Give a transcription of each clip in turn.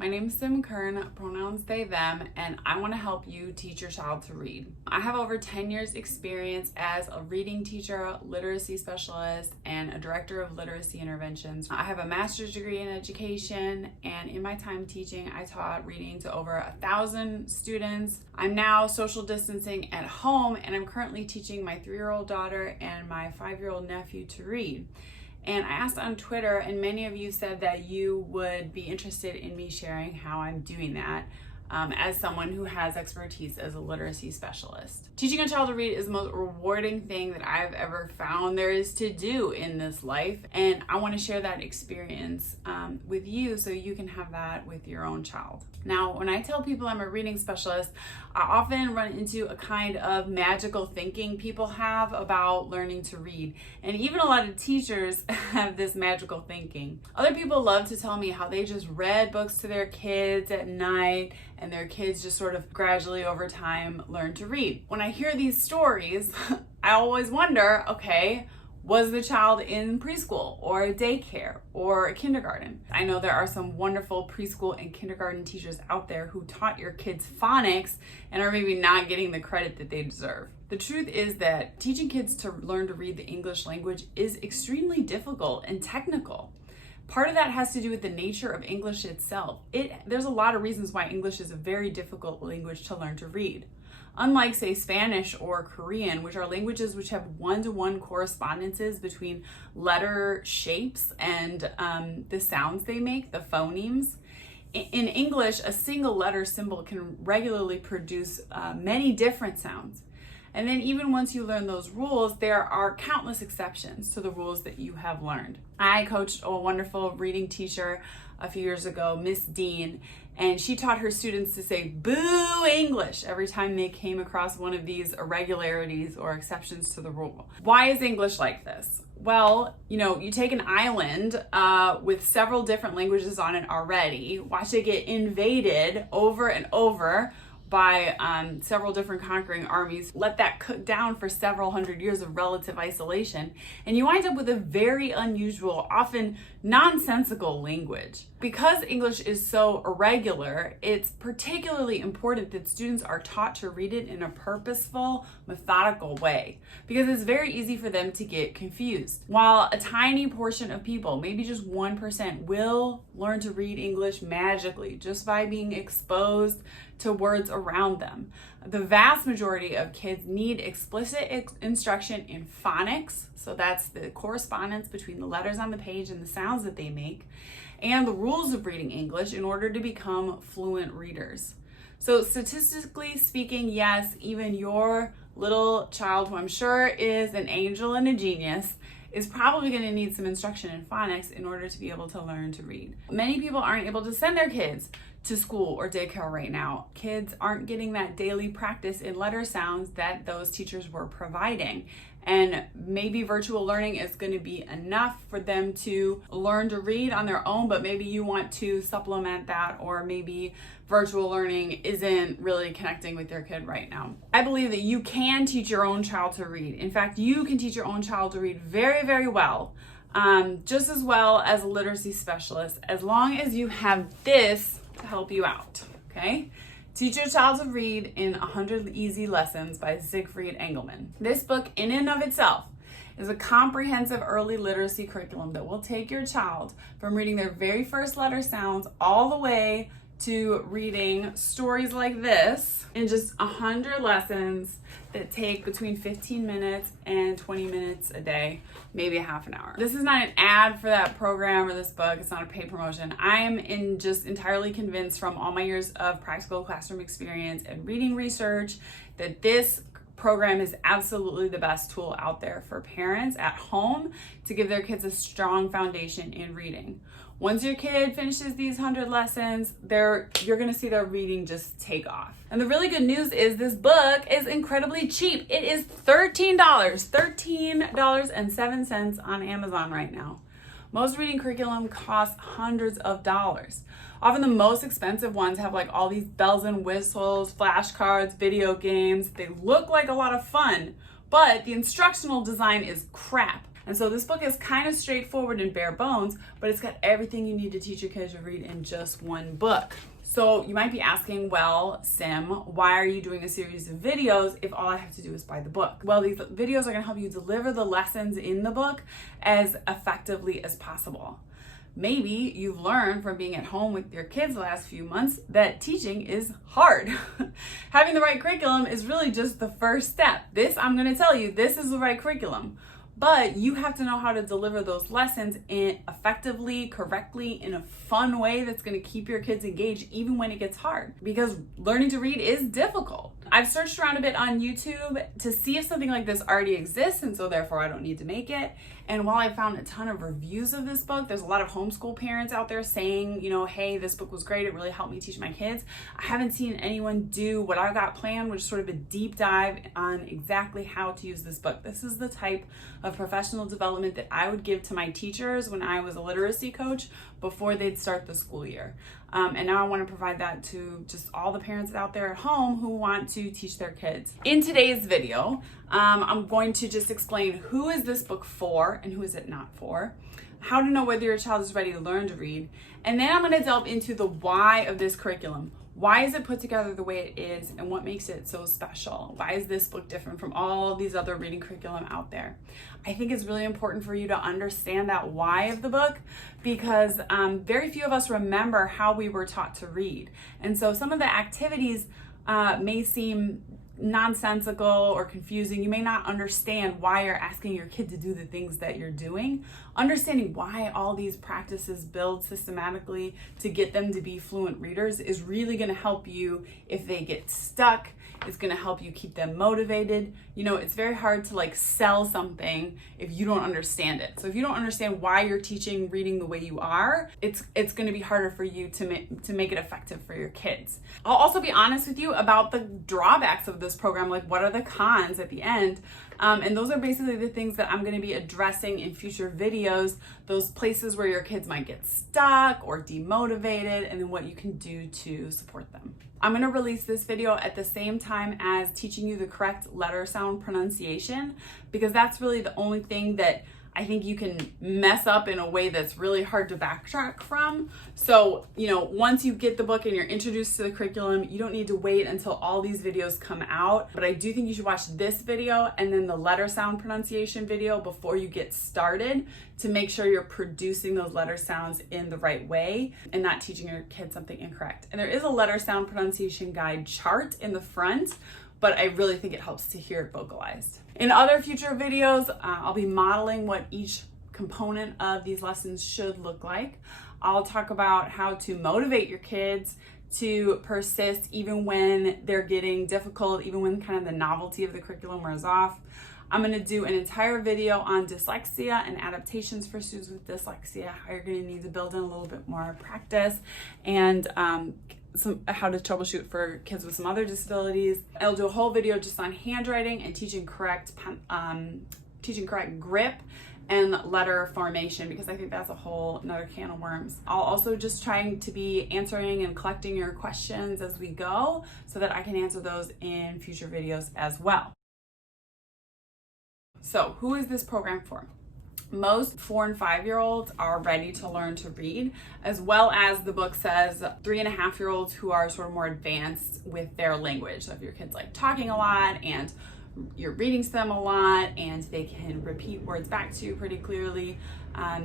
My name is Sim Kern, pronouns they, them, and I want to help you teach your child to read. I have over 10 years experience as a reading teacher, literacy specialist, and a director of literacy interventions. I have a master's degree in education, and in my time teaching, I taught reading to over 1,000 students. I'm now social distancing at home, and I'm currently teaching my 3-year-old daughter and my 5-year-old nephew to read. And I asked on Twitter, and many of you said that you would be interested in me sharing how I'm doing that as someone who has expertise as a literacy specialist. Teaching a child to read is the most rewarding thing that I've ever found there is to do in this life. And I want to share that experience with you so you can have that with your own child. Now, when I tell people I'm a reading specialist, I often run into a kind of magical thinking people have about learning to read. And even a lot of teachers have this magical thinking. Other people love to tell me how they just read books to their kids at night and their kids just sort of gradually over time learn to read. When I hear these stories, I always wonder, okay, was the child in preschool or a daycare or a kindergarten? I know there are some wonderful preschool and kindergarten teachers out there who taught your kids phonics and are maybe not getting the credit that they deserve. The truth is that teaching kids to learn to read the English language is extremely difficult and technical. Part of that has to do with the nature of English itself. There's a lot of reasons why English is a very difficult language to learn to read. Unlike, say, Spanish or Korean, which are languages which have one-to-one correspondences between letter shapes and the sounds they make, the phonemes. In English, a single letter symbol can regularly produce many different sounds. And then even once you learn those rules, there are countless exceptions to the rules that you have learned. I coached a wonderful reading teacher a few years ago, Miss Dean, and she taught her students to say "boo English" every time they came across one of these irregularities or exceptions to the rule. Why is English like this? Well, you take an island with several different languages on it already, watch it get invaded over and over by several different conquering armies, let that cook down for several hundred years of relative isolation, and you wind up with a very unusual, often nonsensical language. Because English is so irregular, it's particularly important that students are taught to read it in a purposeful, methodical way, because it's very easy for them to get confused. While a tiny portion of people, maybe just 1%, will learn to read English magically just by being exposed to words around them, the vast majority of kids need explicit instruction in phonics, so that's the correspondence between the letters on the page and the sounds that they make, and the rules of reading English in order to become fluent readers. So statistically speaking, yes, even your little child, who I'm sure is an angel and a genius, is probably going to need some instruction in phonics in order to be able to learn to read. Many people aren't able to send their kids to school or daycare right now. Kids aren't getting that daily practice in letter sounds that those teachers were providing. And maybe virtual learning is going to be enough for them to learn to read on their own, but maybe you want to supplement that, or maybe virtual learning isn't really connecting with your kid right now. I believe that you can teach your own child to read. In fact, you can teach your own child to read very, very well, just as well as a literacy specialist, as long as you have this to help you out, okay? Teach Your Child to Read in 100 Easy Lessons by Sigfried Englemann. This book in and of itself is a comprehensive early literacy curriculum that will take your child from reading their very first letter sounds all the way to reading stories like this in just 100 lessons that take between 15 minutes and 20 minutes a day, maybe a half an hour. This is not an ad for that program or this book. It's not a paid promotion. I am just entirely convinced from all my years of practical classroom experience and reading research that this program is absolutely the best tool out there for parents at home to give their kids a strong foundation in reading. Once your kid finishes these 100 lessons, you're gonna see their reading just take off. And the really good news is this book is incredibly cheap. It is $13.07 on Amazon right now. Most reading curriculum costs hundreds of dollars. Often the most expensive ones have like all these bells and whistles, flashcards, video games. They look like a lot of fun, but the instructional design is crap. And so this book is kind of straightforward and bare bones, but it's got everything you need to teach your kids to read in just one book. So you might be asking, well, Sim, why are you doing a series of videos if all I have to do is buy the book? Well, these videos are going to help you deliver the lessons in the book as effectively as possible. Maybe you've learned from being at home with your kids the last few months that teaching is hard. Having the right curriculum is really just the first step. This, I'm going to tell you, this is the right curriculum. But you have to know how to deliver those lessons effectively, correctly, in a fun way that's going to keep your kids engaged even when it gets hard. Because learning to read is difficult. I've searched around a bit on YouTube to see if something like this already exists, and so therefore I don't need to make it. And while I found a ton of reviews of this book, there's a lot of homeschool parents out there saying, you know, hey, this book was great. It really helped me teach my kids. I haven't seen anyone do what I got planned, which is sort of a deep dive on exactly how to use this book. This is the type of professional development that I would give to my teachers when I was a literacy coach before they'd start the school year. And now I want to provide that to just all the parents out there at home who want to teach their kids. In today's video, I'm going to just explain who is this book for and who is it not for, how to know whether your child is ready to learn to read, and then I'm going to delve into the why of this curriculum. Why is it put together the way it is, and what makes it so special? Why is this book different from all these other reading curriculum out there? I think it's really important for you to understand that why of the book, because very few of us remember how we were taught to read. And so some of the activities may seem nonsensical or confusing. You may not understand why you're asking your kid to do the things that you're doing. Understanding why all these practices build systematically to get them to be fluent readers is really going to help you if they get stuck. It's going to help you keep them motivated. You know, it's very hard to like sell something if you don't understand it. So if you don't understand why you're teaching reading the way you are, it's going to be harder for you to make it effective for your kids. I'll also be honest with you about the drawbacks of this program, like what are the cons at the end. And those are basically the things that I'm going to be addressing in future videos, those places where your kids might get stuck or demotivated, and then what you can do to support them. I'm going to release this video at the same time as teaching you the correct letter sound pronunciation, because that's really the only thing that I think you can mess up in a way that's really hard to backtrack from. So, you know, once you get the book and you're introduced to the curriculum, you don't need to wait until all these videos come out. But I do think you should watch this video and then the letter sound pronunciation video before you get started to make sure you're producing those letter sounds in the right way and not teaching your kids something incorrect. And there is a letter sound pronunciation guide chart in the front, but I really think it helps to hear it vocalized. In other future videos, I'll be modeling what each component of these lessons should look like. I'll talk about how to motivate your kids to persist even when they're getting difficult, even when kind of the novelty of the curriculum wears off. I'm going to do an entire video on dyslexia and adaptations for students with dyslexia, how you're going to need to build in a little bit more practice, and how to troubleshoot for kids with some other disabilities. I'll do a whole video just on handwriting and teaching correct grip and letter formation, because I think that's a whole another can of worms. I'll also just trying to be answering and collecting your questions as we go so that I can answer those in future videos as well. So who is this program for? Most 4 and 5-year-olds are ready to learn to read, as well as the book says 3.5-year-olds who are sort of more advanced with their language. So if your kid's like talking a lot and you're reading to them a lot and they can repeat words back to you pretty clearly,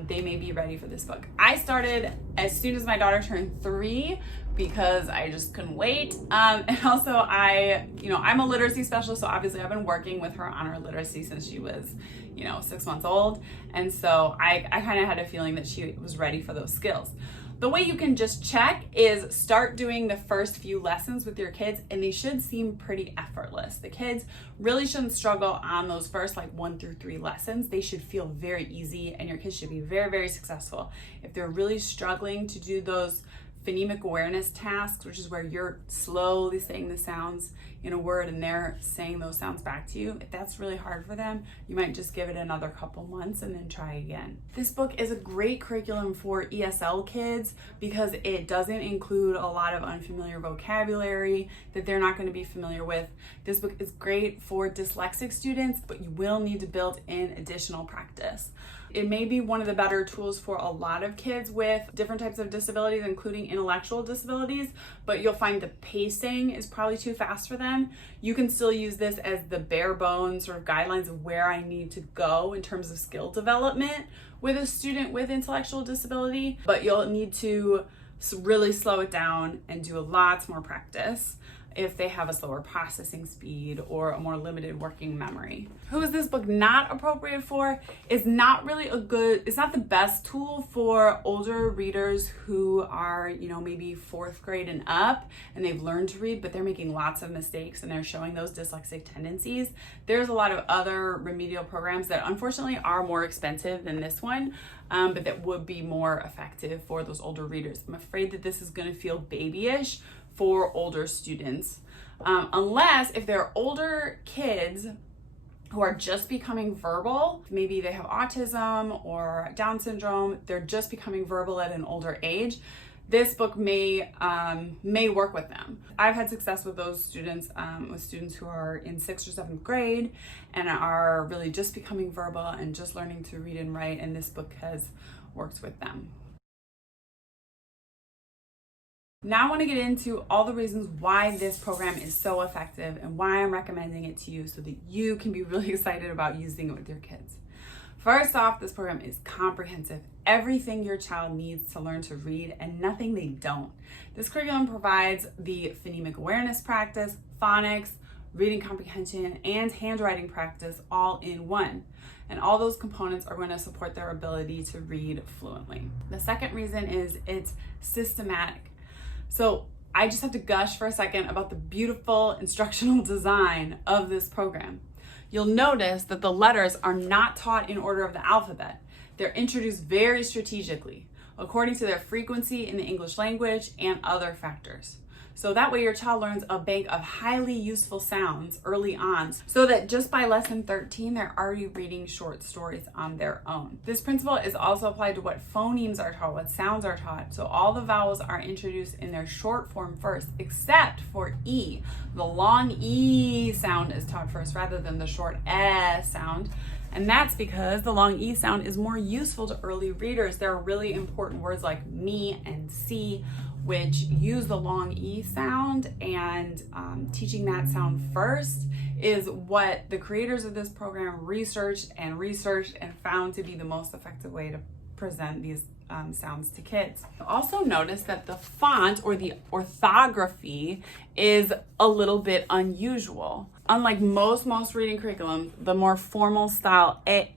they may be ready for this book. I started as soon as my daughter turned 3 because I just couldn't wait. And also I'm a literacy specialist, so obviously I've been working with her on her literacy since she was 6 months old. And so I kind of had a feeling that she was ready for those skills. The way you can just check is start doing the first few lessons with your kids, and they should seem pretty effortless. The kids really shouldn't struggle on those first 1 through 3 lessons. They should feel very easy, and your kids should be very, very successful. If they're really struggling to do those phonemic awareness tasks, which is where you're slowly saying the sounds in a word and they're saying those sounds back to you. If that's really hard for them, you might just give it another couple months and then try again. This book is a great curriculum for ESL kids because it doesn't include a lot of unfamiliar vocabulary that they're not going to be familiar with. This book is great for dyslexic students, but you will need to build in additional practice. It may be one of the better tools for a lot of kids with different types of disabilities, including intellectual disabilities, but you'll find the pacing is probably too fast for them. You can still use this as the bare bones sort of guidelines of where I need to go in terms of skill development with a student with intellectual disability, but you'll need to really slow it down and do lots more practice if they have a slower processing speed or a more limited working memory. Who is this book not appropriate for? It's not the best tool for older readers who are, maybe 4th grade and up, and they've learned to read, but they're making lots of mistakes and they're showing those dyslexic tendencies. There's a lot of other remedial programs that unfortunately are more expensive than this one, but that would be more effective for those older readers. I'm afraid that this is gonna feel babyish for older students, unless if they're older kids who are just becoming verbal, maybe they have autism or Down syndrome, they're just becoming verbal at an older age, this book may work with them. I've had success with those students, with students who are in 6th or 7th grade and are really just becoming verbal and just learning to read and write, and this book has worked with them. Now I want to get into all the reasons why this program is so effective and why I'm recommending it to you so that you can be really excited about using it with your kids. First off, this program is comprehensive. Everything your child needs to learn to read and nothing they don't. This curriculum provides the phonemic awareness practice, phonics, reading comprehension, and handwriting practice all in one. And all those components are going to support their ability to read fluently. The second reason is it's systematic. So I just have to gush for a second about the beautiful instructional design of this program. You'll notice that the letters are not taught in order of the alphabet. They're introduced very strategically, according to their frequency in the English language and other factors. So that way your child learns a bank of highly useful sounds early on, so that just by lesson 13, they're already reading short stories on their own. This principle is also applied to what phonemes are taught, what sounds are taught. So all the vowels are introduced in their short form first, except for E. The long E sound is taught first rather than the short S sound. And that's because the long E sound is more useful to early readers. There are really important words like me and see, which use the long E sound, and teaching that sound first is what the creators of this program researched and found to be the most effective way to present these sounds to kids. Also notice that the font or the orthography is a little bit unusual. Unlike most reading curriculums, the more formal style A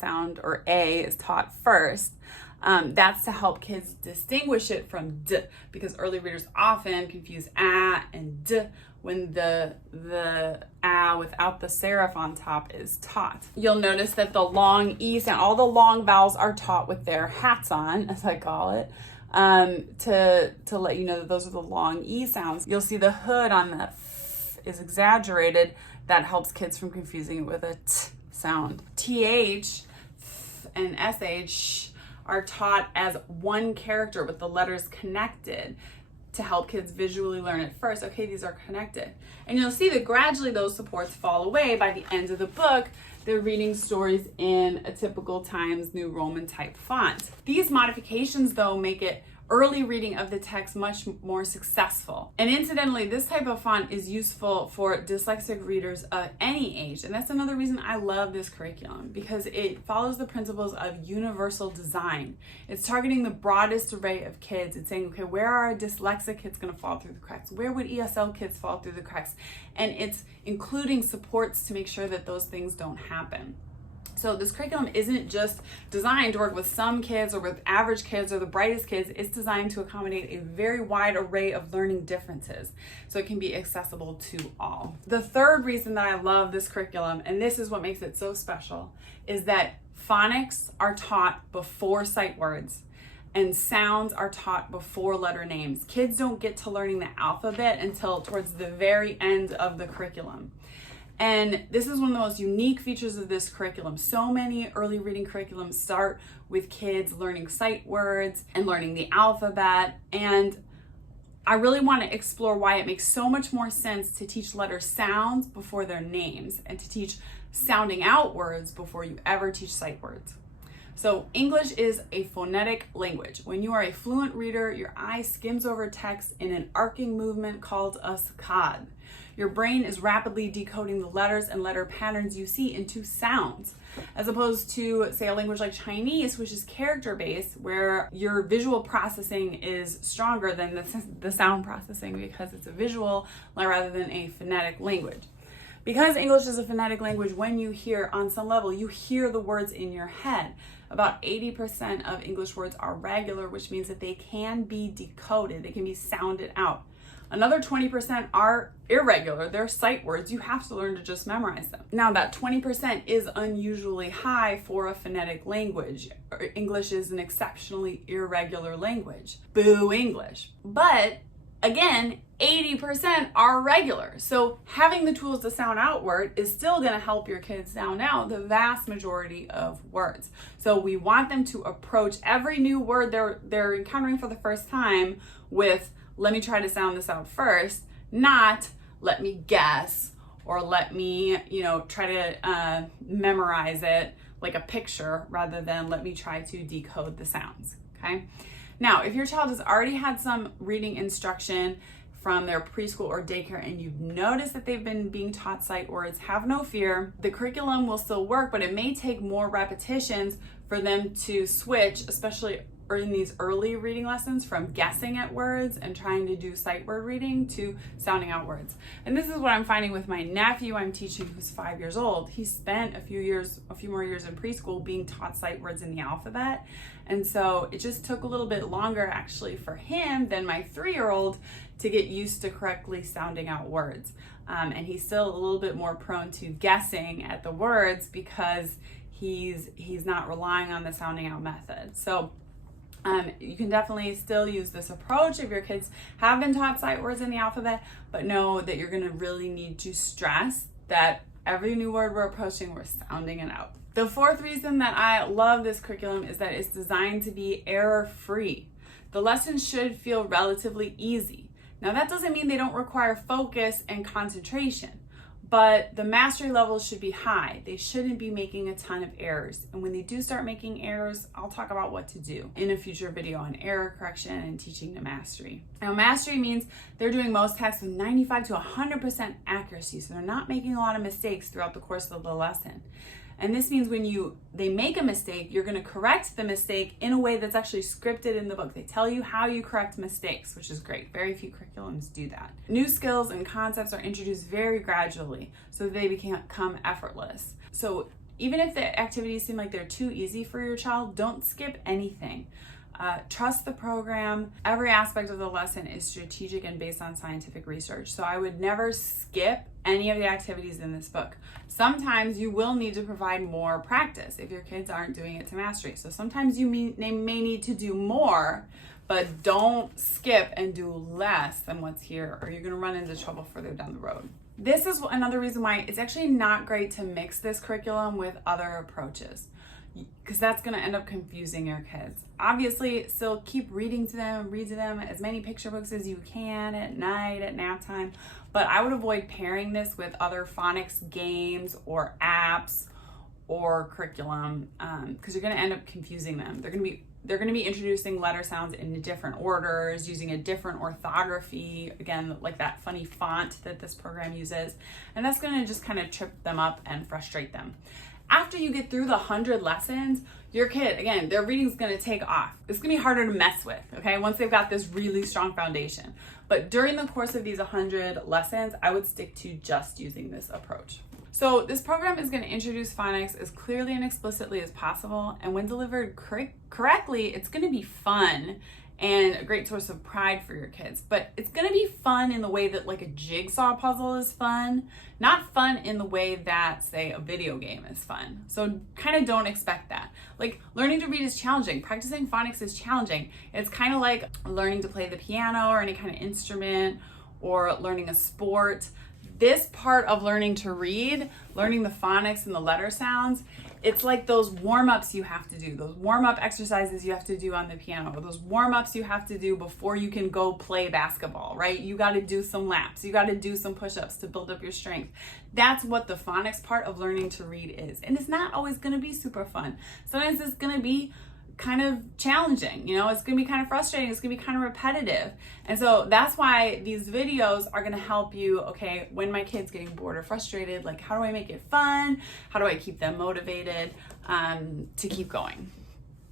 sound or A is taught first. That's to help kids distinguish it from D, because early readers often confuse A and D when the A without the serif on top is taught. You'll notice that the long E sound, all the long vowels are taught with their hats on, as I call it, to let you know that those are the long E sounds. You'll see the hood on the F is exaggerated. That helps kids from confusing it with a T sound. TH and SH are taught as one character with the letters connected to help kids visually learn it first. Okay, these are connected. And you'll see that gradually those supports fall away. By the end of the book, they're reading stories in a typical Times New Roman type font. These modifications, though, make it early reading of the text much more successful. And incidentally, this type of font is useful for dyslexic readers of any age. And that's another reason I love this curriculum, because it follows the principles of universal design. It's targeting the broadest array of kids. It's saying, okay, where are dyslexic kids going to fall through the cracks? Where would ESL kids fall through the cracks? And it's including supports to make sure that those things don't happen. So this curriculum isn't just designed to work with some kids or with average kids or the brightest kids. It's designed to accommodate a very wide array of learning differences, so it can be accessible to all. The third reason that I love this curriculum, and this is what makes it so special, is that phonics are taught before sight words. and sounds are taught before letter names. Kids don't get to learning the alphabet until towards the very end of the curriculum. And this is one of the most unique features of this curriculum. So many early reading curriculums start with kids learning sight words and learning the alphabet. And I really want to explore why it makes so much more sense to teach letter sounds before their names and to teach sounding out words before you ever teach sight words. So English is a phonetic language. When you are a fluent reader, your eye skims over text in an arcing movement called a saccade. Your brain is rapidly decoding the letters and letter patterns you see into sounds, as opposed to, say, a language like Chinese, which is character-based, where your visual processing is stronger than the sound processing because it's a visual rather than a phonetic language. Because English is a phonetic language, when you hear, on some level, you hear the words in your head. About 80% of English words are regular, which means that they can be decoded, they can be sounded out. Another 20% are irregular. They're sight words. You have to learn to just memorize them. Now, that 20% is unusually high for a phonetic language. English is an exceptionally irregular language. Boo English. But again, 80% are regular. So having the tools to sound outward is still going to help your kids sound out the vast majority of words. So we want them to approach every new word they're encountering for the first time with, let me try to sound this out first, not let me guess or let me, try to memorize it like a picture rather than let me try to decode the sounds, okay? Now, if your child has already had some reading instruction from their preschool or daycare and you've noticed that they've been being taught sight words, have no fear. The curriculum will still work, but it may take more repetitions for them to switch, especially in these early reading lessons, from guessing at words and trying to do sight word reading to sounding out words. And this is what I'm finding with my nephew I'm teaching, who's 5 years old. He spent a few more years in preschool being taught sight words in the alphabet. And so it just took a little bit longer actually for him than my 3-year-old to get used to correctly sounding out words. And he's still a little bit more prone to guessing at the words because he's not relying on the sounding out method. So you can definitely still use this approach if your kids have been taught sight words in the alphabet, but know that you're going to really need to stress that every new word we're approaching, we're sounding it out. The fourth reason that I love this curriculum is that it's designed to be error-free. The lessons should feel relatively easy. Now, that doesn't mean they don't require focus and concentration, but the mastery levels should be high. They shouldn't be making a ton of errors. And when they do start making errors, I'll talk about what to do in a future video on error correction and teaching to mastery. Now, mastery means they're doing most tasks with 95 to 100% accuracy, so they're not making a lot of mistakes throughout the course of the lesson. And this means when they make a mistake, you're going to correct the mistake in a way that's actually scripted in the book. They tell you how you correct mistakes, which is great. Very few curriculums do that. New skills and concepts are introduced very gradually so they become effortless. So even if the activities seem like they're too easy for your child, don't skip anything. Trust the program. Every aspect of the lesson is strategic and based on scientific research. So I would never skip any of the activities in this book. Sometimes you will need to provide more practice if your kids aren't doing it to mastery. So sometimes they may need to do more, but don't skip and do less than what's here, or you're going to run into trouble further down the road. This is another reason why it's actually not great to mix this curriculum with other approaches, because that's going to end up confusing your kids. Obviously, still keep read to them as many picture books as you can at night, at nap time, but I would avoid pairing this with other phonics games or apps or curriculum because you're going to end up confusing them. They're going to be introducing letter sounds in different orders, using a different orthography, again, like that funny font that this program uses, and that's going to just kind of trip them up and frustrate them. After you get through the 100 lessons, your kid, again, their reading's going to take off. It's going to be harder to mess with, okay, once they've got this really strong foundation. But during the course of these 100 lessons, I would stick to just using this approach. So this program is going to introduce phonics as clearly and explicitly as possible, and when delivered correctly, it's going to be fun and a great source of pride for your kids. But it's going to be fun in the way that like a jigsaw puzzle is fun, not fun in the way that, say, a video game is fun. So kind of don't expect that. Like learning to read is challenging. Practicing phonics is challenging. It's kind of like learning to play the piano or any kind of instrument or learning a sport. This part of learning to read, learning the phonics and the letter sounds, it's like those warm-ups you have to do, those warm-up exercises you have to do on the piano, those warm-ups you have to do before you can go play basketball, right? You got to do some laps, you got to do some push-ups to build up your strength. That's what the phonics part of learning to read is. And it's not always going to be super fun. Sometimes it's going to be kind of challenging, you know, it's going to be kind of frustrating, it's going to be kind of repetitive. And so that's why these videos are going to help you, okay, when my kid's getting bored or frustrated, like how do I make it fun? How do I keep them motivated to keep going?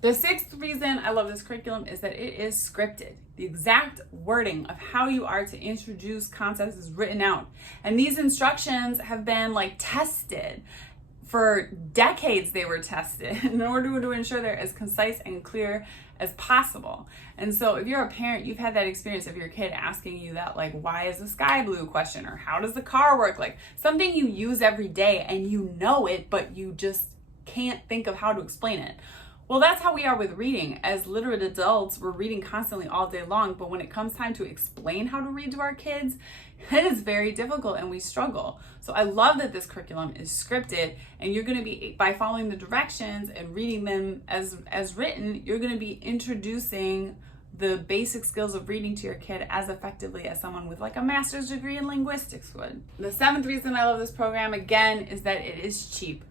The sixth reason I love this curriculum is that it is scripted. The exact wording of how you are to introduce concepts is written out. And these instructions have been like tested. For decades they were tested in order to ensure they're as concise and clear as possible. And so if you're a parent, you've had that experience of your kid asking you that, like, why is the sky blue question, or how does the car work? Like something you use every day and you know it, but you just can't think of how to explain it. Well, that's how we are with reading. As literate adults, we're reading constantly all day long, but when it comes time to explain how to read to our kids, it is very difficult and we struggle. So I love that this curriculum is scripted, and you're going to be, by following the directions and reading them as written, you're going to be introducing the basic skills of reading to your kid as effectively as someone with like a master's degree in linguistics would. The seventh reason I love this program, again, is that it is cheap.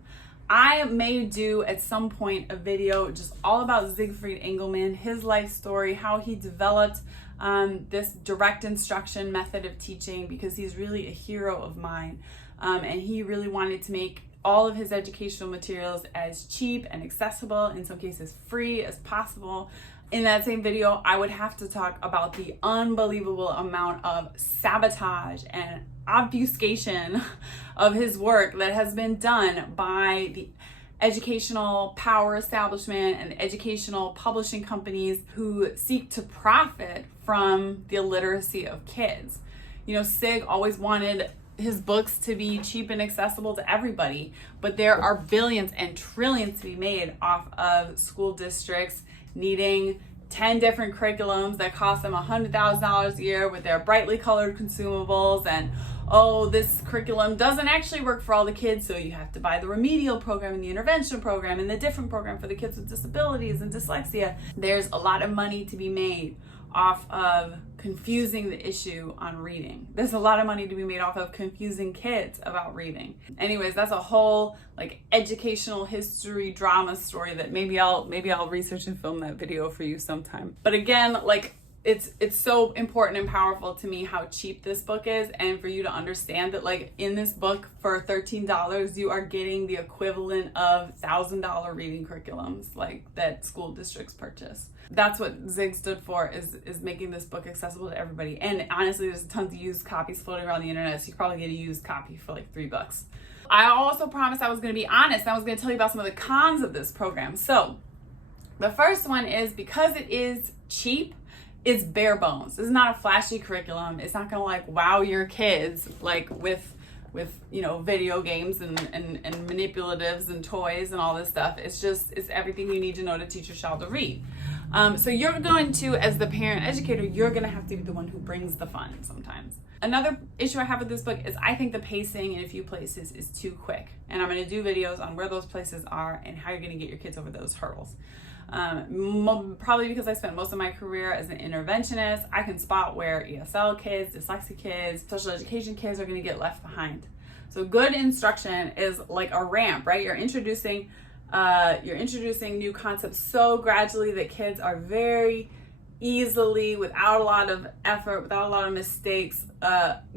I may do at some point a video just all about Sigfried Englemann, his life story, how he developed this direct instruction method of teaching, because he's really a hero of mine. And he really wanted to make all of his educational materials as cheap and accessible, in some cases free, as possible. In that same video, I would have to talk about the unbelievable amount of sabotage and obfuscation of his work that has been done by the educational power establishment and the educational publishing companies who seek to profit from the illiteracy of kids. You know, Sig always wanted his books to be cheap and accessible to everybody, but there are billions and trillions to be made off of school districts needing 10 different curriculums that cost them $100,000 a year with their brightly colored consumables, and oh, this curriculum doesn't actually work for all the kids, so you have to buy the remedial program and the intervention program and the different program for the kids with disabilities and dyslexia. There's a lot of money to be made off of confusing the issue on reading. There's a lot of money to be made off of confusing kids about reading. Anyways, that's a whole like educational history drama story that maybe I'll research and film that video for you sometime. But again, like it's so important and powerful to me how cheap this book is, and for you to understand that like in this book for $13 you are getting the equivalent of $1,000 reading curriculums like that school districts purchase. That's what Zig stood for, is making this book accessible to everybody. And honestly, there's tons of used copies floating around the internet, so you probably get a used copy for like $3. I also promised I was going to be honest. I was going to tell you about some of the cons of this program. So the first one is, because it is cheap, it's bare bones. This is not a flashy curriculum. It's not going to like wow your kids like with you know, video games and manipulatives and toys and all this stuff. It's everything you need to know to teach your child to read. So you're going to, as the parent educator, you're going to have to be the one who brings the fun sometimes. Another issue I have with this book is I think the pacing in a few places is too quick. And I'm going to do videos on where those places are and how you're going to get your kids over those hurdles. Probably because I spent most of my career as an interventionist, I can spot where ESL kids, dyslexic kids, special education kids are going to get left behind. So good instruction is like a ramp, right? You're introducing new concepts so gradually that kids are very easily, without a lot of effort, without a lot of mistakes,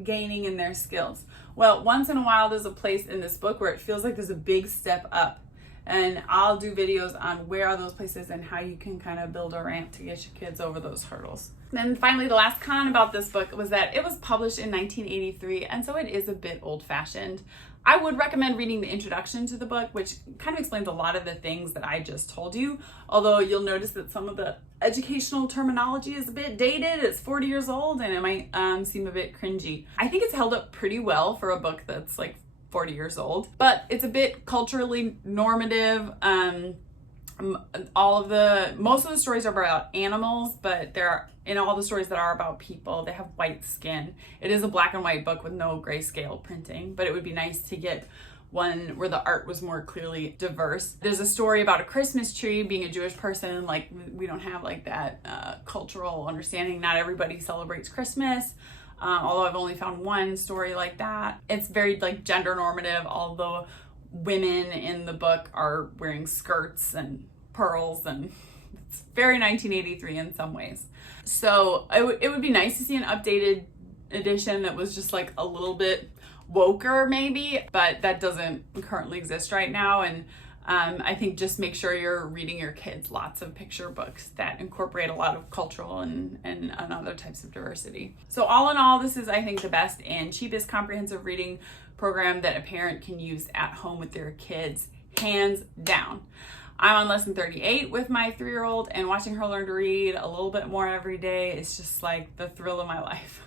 gaining in their skills. Well, once in a while there's a place in this book where it feels like there's a big step up. And I'll do videos on where are those places and how you can kind of build a ramp to get your kids over those hurdles. Then finally, the last con about this book was that it was published in 1983, and so it is a bit old-fashioned. I would recommend reading the introduction to the book, which kind of explains a lot of the things that I just told you, although you'll notice that some of the educational terminology is a bit dated. It's 40 years old, and it might seem a bit cringy. I think it's held up pretty well for a book that's like 40 years old, but it's a bit culturally normative. Most of the stories are about animals, but in all the stories that are about people, they have white skin. It is a black and white book with no grayscale printing, but it would be nice to get one where the art was more clearly diverse. There's a story about a Christmas tree. Being a Jewish person, like, we don't have like that cultural understanding. Not everybody celebrates Christmas. Although I've only found one story like that. It's very like gender normative, although women in the book are wearing skirts and pearls, and it's very 1983 in some ways. So it would be nice to see an updated edition that was just like a little bit woker maybe, but that doesn't currently exist right now. And I think just make sure you're reading your kids lots of picture books that incorporate a lot of cultural and other types of diversity. So all in all, this is, I think, the best and cheapest comprehensive reading program that a parent can use at home with their kids, hands down. I'm on lesson 38 with my 3-year-old, and watching her learn to read a little bit more every day is just like the thrill of my life.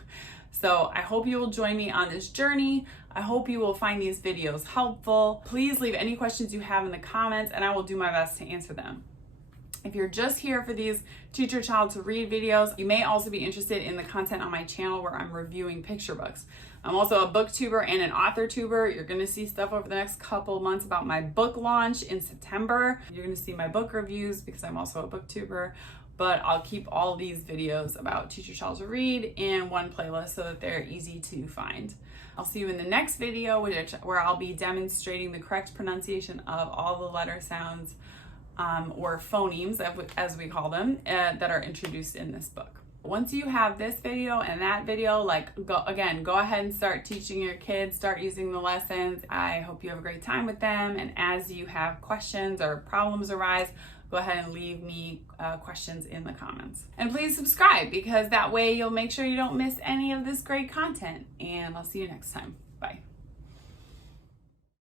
So I hope you will join me on this journey. I hope you will find these videos helpful. Please leave any questions you have in the comments, and I will do my best to answer them. If you're just here for these Teach Your Child to Read videos, you may also be interested in the content on my channel where I'm reviewing picture books. I'm also a booktuber and an author tuber. You're gonna see stuff over the next couple months about my book launch in September. You're gonna see my book reviews because I'm also a booktuber, but I'll keep all these videos about Teach Your Child to Read in one playlist so that they're easy to find. I'll see you in the next video, where I'll be demonstrating the correct pronunciation of all the letter sounds or phonemes, as we call them, that are introduced in this book. Once you have this video and that video, go ahead and start teaching your kids, start using the lessons. I hope you have a great time with them, and as you have questions or problems arise, go ahead and leave me questions in the comments. And please subscribe, because that way you'll make sure you don't miss any of this great content. And I'll see you next time.